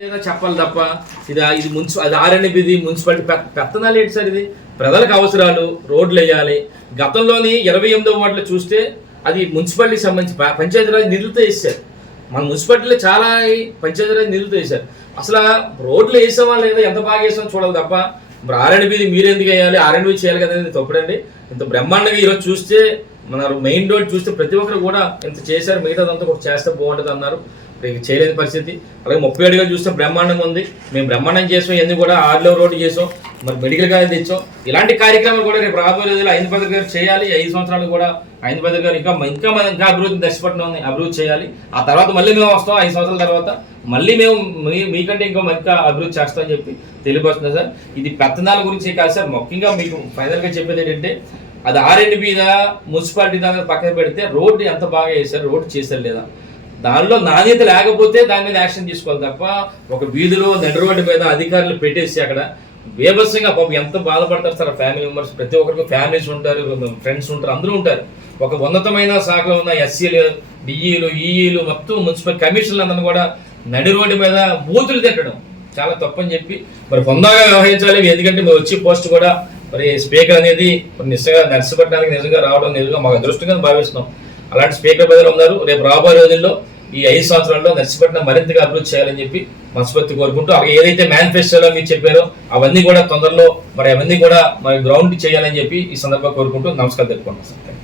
చెప్పాలి తప్ప ఇది ఇది మున్సి అది ఆర్ఎన్బి ఇది మున్సిపాలిటీ పెత్తనాలు ఏంటి సార్ ఇది? ప్రజలకు అవసరాలు రోడ్లు వేయాలి. గతంలోని ఇరవై ఎనిమిదో వాటిలో చూస్తే అది మున్సిపాలిటీకి సంబంధించి పంచాయతీరాజ్ నిధులతో వేసారు మన మున్సిపాలిటీలో చాలా పంచాయతీరాజ్ నిధులతో వేశారు అసలు రోడ్లు వేసామా లేదా ఎంత బాగా వేసామో చూడాలి తప్ప మరి ఆర్ఎండ్బి మీరు ఎందుకు వేయాలి? ఆర్ఎండ్బి చేయాలి కదా తప్పడండి తప్పుడండి. ఇంత బ్రహ్మాండంగా ఈరోజు చూస్తే మన మెయిన్ రోడ్ చూస్తే ప్రతి ఒక్కరు కూడా ఇంత చేశారు మిగతాదంతా కూడా చేస్తే బాగుంటుంది అన్నారు. ఇక చేయలేని పరిస్థితి. అలాగే ముప్పై ఏడుగా చూస్తే బ్రహ్మాండంగా ఉంది. మేము బ్రహ్మాండం చేసాం ఎందుకు కూడా ఆర్లో రోడ్డు చేసాం. మరి మెడికల్ కాలేజ్ తెచ్చాం. ఇలాంటి కార్యక్రమాలు కూడా రేపు రాబోయే రోజుల్లో ఐదు పదవి గారు చేయాలి. ఐదు సంవత్సరాలు కూడా ఐదు పదవి గారు. ఇంకా ఇంకా మనం ఇంకా అభివృద్ధి దర్శపట్నం ఉంది. అభివృద్ధి చేయాలి. ఆ తర్వాత మళ్ళీ మేము వస్తాం ఐదు సంవత్సరాల తర్వాత. మళ్ళీ మేము మీ మీకంటే ఇంకా ఇంకా అభివృద్ధి చేస్తామని చెప్పి తెలియపరుస్తుంది సార్. ఇది పెత్తనాల గురించి కాదు సార్. ముఖ్యంగా మీకు ఫైనల్గా చెప్పేది ఏంటంటే అది ఆర్ఎండ్ మీద మున్సిపాలిటీ దాకా పక్కన పెడితే రోడ్డు ఎంత బాగా వేశారు రోడ్డు చేశారు లేదా? దానిలో నాణ్యత లేకపోతే దాని మీద యాక్షన్ తీసుకోవాలి తప్ప ఒక వీధిలో నడి రోడ్డు మీద అధికారులు పెట్టేసి అక్కడ బేబస్సంగా పాపం ఎంత బాధపడతారు సార్ ఫ్యామిలీ మెంబర్స్? ప్రతి ఒక్కరికి ఫ్యామిలీస్ ఉంటారు ఫ్రెండ్స్ ఉంటారు అందరూ ఉంటారు. ఒక ఉన్నతమైన శాఖలో ఉన్న ఎస్సీలు డిఈలు ఈఈలు మొత్తం మున్సిపల్ కమిషన్లు అందరూ కూడా నడి రోడ్డు మీద బూతులు తిట్టడం చాలా తప్పని చెప్పి మరి హుందాగా వ్యవహరించాలి ఎందుకంటే మీరు వచ్చి పోస్ట్ కూడా మరి స్పీకర్ అనేది నిజంగా నర్సపెట్టడానికి నిజంగా రావడం నిజంగా మాకు అదృష్టంగా భావిస్తున్నాం. అలాంటి స్పీకర్ బదులు ఉన్నారు. రేపు రాబోయే రోజుల్లో ఈ ఐదు సంవత్సరాల్లో నర్సిపట్నం మరింతగా అభివృద్ధి చేయాలని చెప్పి మనస్ఫూర్తి కోరుకుంటూ అలాగే ఏదైతే మేనిఫెస్టోలో మీరు చెప్పారో అవన్నీ కూడా తొందరలో మరి అవన్నీ కూడా మరి గ్రౌండ్ చేయాలని చెప్పి ఈ సందర్భంగా కోరుకుంటూ నమస్కారం తెలుపుకుంటున్నాం. సార్